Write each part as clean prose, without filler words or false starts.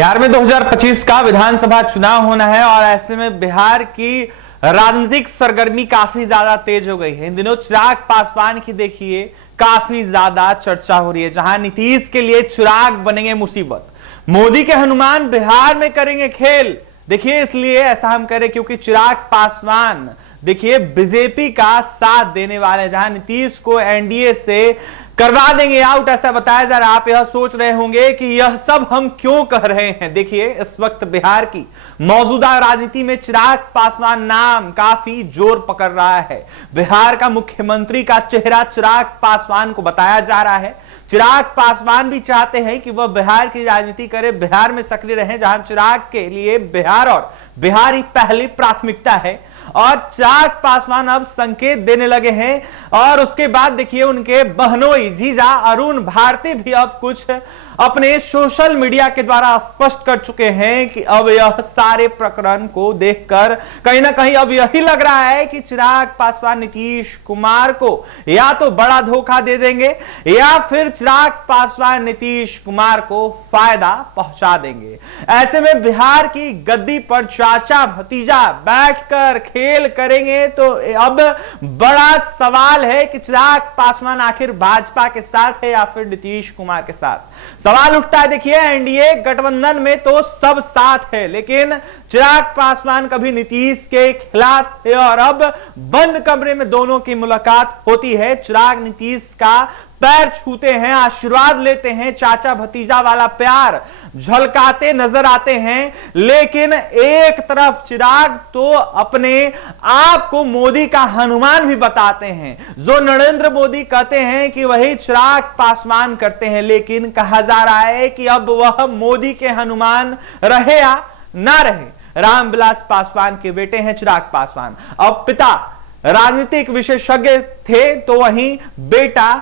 बिहार में 2025 का विधानसभा चुनाव होना है और ऐसे में बिहार की राजनीतिक सरगर्मी काफी ज्यादा तेज हो गई है। इन दिनों चिराग पासवान की देखिए काफी ज्यादा चर्चा हो रही है, जहां नीतीश के लिए चिराग बनेंगे मुसीबत, मोदी के हनुमान बिहार में करेंगे खेल। देखिए इसलिए ऐसा हम कह रहे क्योंकि चिराग पासवान देखिए बीजेपी का साथ देने वाले, जहां नीतीश को एनडीए से करवा देंगे आउट, ऐसा बताया जा रहा है। आप यह सोच रहे होंगे कि यह सब हम क्यों कह रहे हैं। देखिए इस वक्त बिहार की मौजूदा राजनीति में चिराग पासवान नाम काफी जोर पकड़ रहा है। बिहार का मुख्यमंत्री का चेहरा चिराग पासवान को बताया जा रहा है। चिराग पासवान भी चाहते हैं कि वह बिहार की राजनीति करे, बिहार में सक्रिय रहे, जहां चिराग के लिए बिहार और बिहार ही पहली प्राथमिकता है। और चिराग पासवान अब संकेत देने लगे हैं और उसके बाद देखिए उनके बहनोई जीजा अरुण भारती भी अब कुछ अपने सोशल मीडिया के द्वारा स्पष्ट कर चुके हैं कि अब यह सारे प्रकरण को देखकर कहीं ना कहीं अब यही लग रहा है कि चिराग पासवान नीतीश कुमार को या तो बड़ा धोखा दे देंगे या फिर चिराग पासवान नीतीश कुमार को फायदा पहुंचा देंगे। ऐसे में बिहार की गद्दी पर चाचा भतीजा बैठकर खेल करेंगे तो अब बड़ा सवाल है कि चिराग पासवान आखिर भाजपा के साथ है या फिर नीतीश कुमार के साथ। सवाल उठता है, देखिए एनडीए गठबंधन में तो सब साथ है, लेकिन चिराग पासवान कभी नीतीश के खिलाफ है और अब बंद कमरे में दोनों की मुलाकात होती है। चिराग नीतीश का पैर छूते हैं, आशीर्वाद लेते हैं, चाचा भतीजा वाला प्यार झलकाते नजर आते हैं। लेकिन एक तरफ चिराग तो अपने आप को मोदी का हनुमान भी बताते हैं, जो नरेंद्र मोदी कहते हैं कि वही चिराग पासवान करते हैं। लेकिन कहा जा रहा है कि अब वह मोदी के हनुमान रहे या ना रहे। रामविलास पासवान के बेटे हैं चिराग पासवान। अब पिता राजनीतिक विशेषज्ञ थे तो वहीं बेटा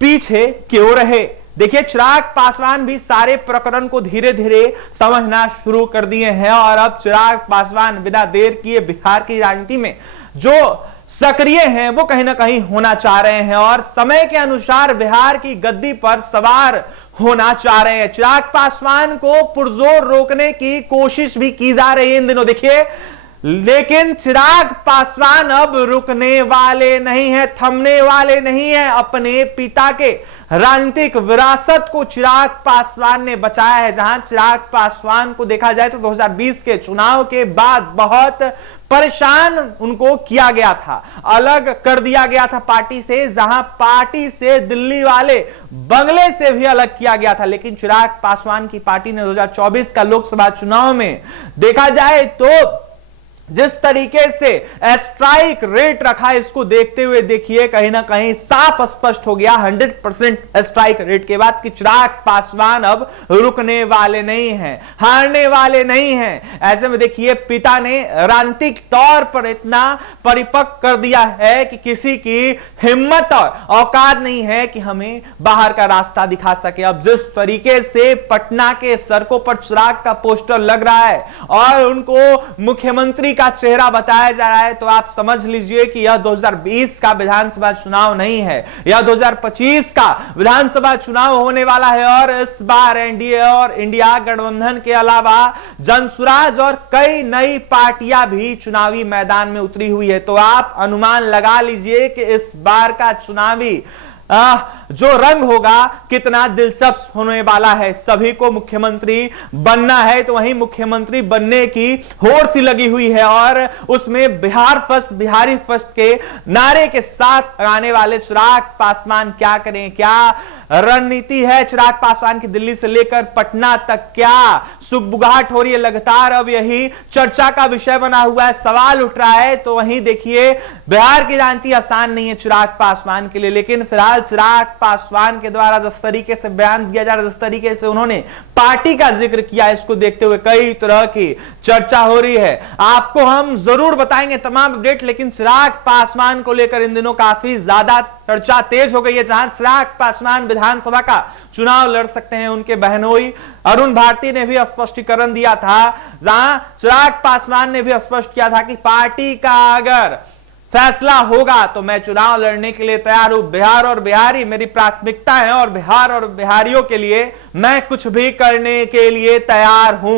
पीछे क्यों रहे। देखिए चिराग पासवान भी सारे प्रकरण को धीरे धीरे समझना शुरू कर दिए हैं और अब चिराग पासवान बिना देर किए बिहार की राजनीति में जो सक्रिय हैं वो कहीं ना कहीं होना चाह रहे हैं और समय के अनुसार बिहार की गद्दी पर सवार होना चाह रहे हैं। चिराग पासवान को पुरजोर रोकने की कोशिश भी की जा रही है इन दिनों देखिए, लेकिन चिराग पासवान अब रुकने वाले नहीं है, थमने वाले नहीं है। अपने पिता के राजनीतिक विरासत को चिराग पासवान ने बचाया है। जहां चिराग पासवान को देखा जाए तो 2020 के चुनाव के बाद बहुत परेशान उनको किया गया था, अलग कर दिया गया था पार्टी से, जहां पार्टी से दिल्ली वाले बंगले से भी अलग किया गया था। लेकिन चिराग पासवान की पार्टी ने 2024 का लोकसभा चुनाव में देखा जाए तो जिस तरीके से स्ट्राइक रेट रखा, इसको देखते हुए देखिए कहीं ना कहीं साफ स्पष्ट हो गया 100% स्ट्राइक रेट के बाद कि चिराग पासवान अब रुकने वाले नहीं हैं, हारने वाले नहीं हैं। ऐसे में देखिए पिता ने राजनीतिक तौर पर इतना परिपक्व कर दिया है कि किसी की हिम्मत और औकात नहीं है कि हमें बाहर का रास्ता दिखा सके। अब जिस तरीके से पटना के सड़कों पर चिराग का पोस्टर लग रहा है और उनको मुख्यमंत्री का चेहरा बताया जा रहा है तो आप समझ लीजिए कि यह 2020 का विधानसभा चुनाव नहीं है, यह 2025 का विधानसभा चुनाव होने वाला है। और इस बार एनडीए और इंडिया गठबंधन के अलावा जनसुराज और कई नई पार्टियां भी चुनावी मैदान में उतरी हुई है। तो आप अनुमान लगा लीजिए कि इस बार का चुनावी जो रंग होगा कितना दिलचस्प होने वाला है। सभी को मुख्यमंत्री बनना है तो वहीं मुख्यमंत्री बनने की होड़ सी लगी हुई है और उसमें बिहार फर्स्ट, बिहारी फर्स्ट के नारे के साथ आने वाले चिराग पासवान क्या करें, क्या रणनीति है चिराग पासवान की दिल्ली से लेकर पटना तक, क्या सुगबुगाहट हो रही है लगातार, अब यही चर्चा का विषय बना हुआ है, सवाल उठ रहा है। तो वहीं देखिए बिहार की राजनीति आसान नहीं है चिराग पासवान के लिए, लेकिन फिलहाल चिराग पासवान के द्वारा जिस तरीके से बयान दिया जा रहा है, जिस तरीके से उन्होंने पार्टी का जिक्र किया, इसको देखते हुए कई तरह की चर्चा हो रही है। आपको हम जरूर बताएंगे तमाम अपडेट, लेकिन चिराग पासवान को लेकर इन दिनों काफी ज्यादा चर्चा तेज हो गई है। जहां चिराग पासवान विधानसभा का चुनाव लड़ सकते हैं, उनके बहनोई अरुण भारती ने भी स्पष्टीकरण दिया था, जहां चिराग पासवान ने भी स्पष्ट किया था कि पार्टी का अगर फैसला होगा तो मैं चुनाव लड़ने के लिए तैयार हूं। बिहार और बिहारी मेरी प्राथमिकता है और बिहार और बिहारियों के लिए मैं कुछ भी करने के लिए तैयार हूं।